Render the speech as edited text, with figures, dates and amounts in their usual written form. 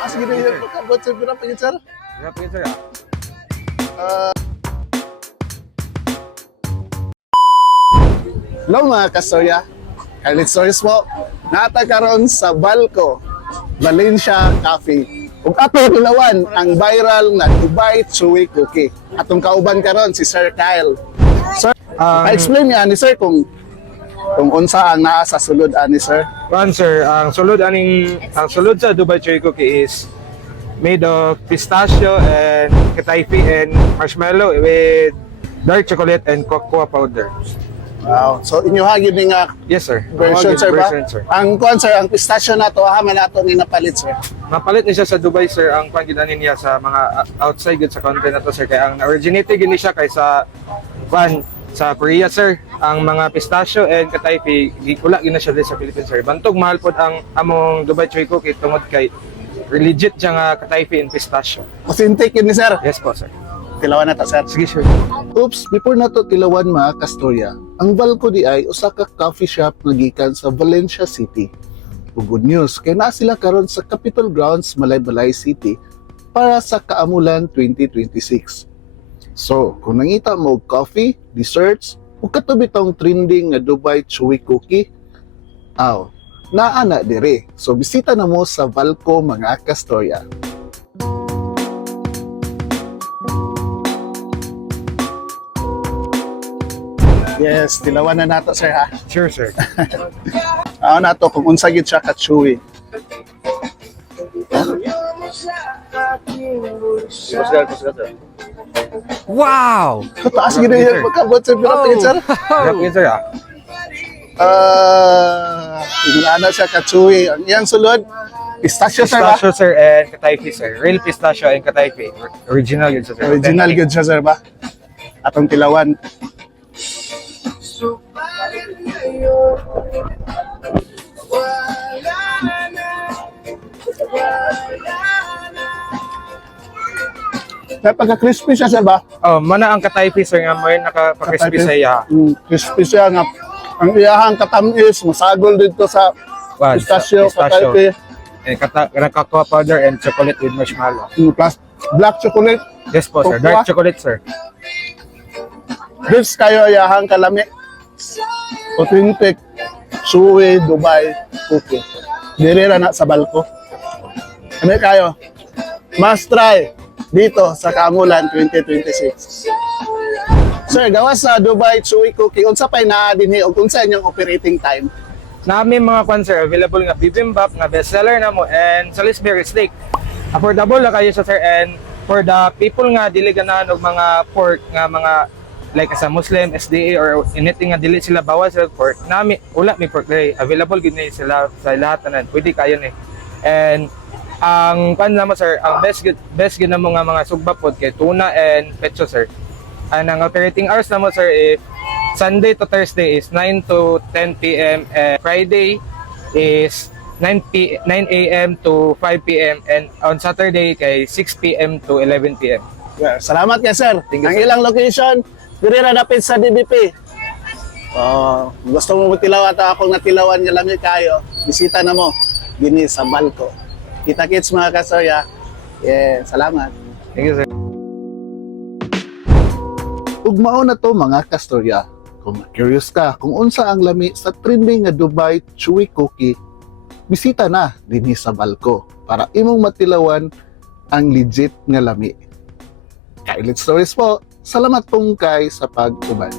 Taas gini yung pagkabot sa pira pagit sir. Hirap yun, sir. Hello mga kastorya. Kailit stories po. Nata karon sa Balco, Valencia Cafe. Ug ato hilawan ang viral na Dubai Chewy Cookie. Atong kauban karon si Sir Kyle. Sir, explain niya ni Sir kung unsa ang naa sa sulod ani Sir. One, sir, ang sulod sa Dubai Chewy Cookie is made of pistachio and kataifi and marshmallow with dark chocolate and cocoa powder. Wow. So inyo hagid ni nga Yes, sir. version sir ba? Version, sir. Ang kuan sir, ang pistachio nato man nato ni napalit sir. Napalit ni siya sa Dubai, sir, ang panggidanin niya sa mga outside good sa country na to, sir. Kaya ang na-originate gini siya kay sa Korea, sir. Ang mga pistachio and kataifi, wala gina siya din sa Philippines, sir. Bantog mahal pod ang among Dubai Chewy Cookie tungod kay legit siya nga kataifi and pistachio. Authentic yun ni sir. Yes po, sir. Tilawan na ta sir. Sige, sir. Oops, before nato tilawan mga kastorya, ang Balco di ay usa ka coffee shop nga gikan sa Valencia City. Ug good news, kay naa sila karon sa Capitol Grounds, Malaybalay City para sa Kaamulan 2026. So, kung nangita mo og coffee, desserts, ug katubi tong trending nga Dubai Chewy Cookie, naa na dire. So, bisita na mo sa Balco mga kastorya. Yes, tilawan na nato sir ha. Sure, sir. Nato kung unsa gid siya ka chewy. Wow! Taas gid yung pagkabot sa pira pagit sir. Hirap yun, sir. Tingnan na siya ka chewy. Ang iyang sulod, pistachio sir ba? Pistachio, sir, and kataifi, sir. Real pistachio and kataifi. Original yun, sir. Original gid siya sir ba? Atong tilawan. Kaya pagka-crispy siya sir ba? Oh, mana ang kataifi, sir, nga may nakapa-crispy sa iya. Crispy siya nga. Ang iyahang katamis, masagol dito sa pistachio, kataifi. And cocoa powder and chocolate with marshmallow. Plus black chocolate. Yes po, sir. Dark chocolate, sir. This kayo iyahang kalami. Authentic Chewy Dubai Cookie. Dire na sa Balco. Ano kayo? Must try dito sa Kaamulan 2026. Sir, gawas sa Dubai Chewy Cookie, unsa pay naa dinhi ug unsa inyong operating time? Namin mga kwan, sir, available nga bibimbap, nga bestseller na mo, and Salisbury steak. Affordable na kayo siya, sir, and for the people nga dili ganahan og mga pork nga mga like sa Muslim, SDA, or anything nga dili sila bawas sa pork, nami wala mi pork day. Available gid ni sila sa lahat tanan. Pwede kayo ni. And ang pan naman, sir, ang best gid namo nga mga sugba pod kay tuna and pecho, sir. And ang operating hours namo, sir, if Sunday to Thursday is 9 to 10 p.m. and Friday is 9 a.m. to 5 p.m. and on Saturday kay 6 p.m. to 11 p.m. Yeah, salamat kay sir. Thank you, Ang sir. ilang location diri ra dapit sa DBP. Gusto mo tilaw ata akong natilawan nga lami kayo, bisita na mo dinhi sa Balco. Kita-kits mga kastorya. Yeah, salamat. Thank you, sir. Ug mao na to mga kastorya. Kung curious ka kung unsa ang lami sa trending nga Dubai Chewy Cookie, bisita na dinhi sa Balco para imong matilawan ang legit nga lami. Kailit Stories po. Salamat pong kay sa pag-ubay.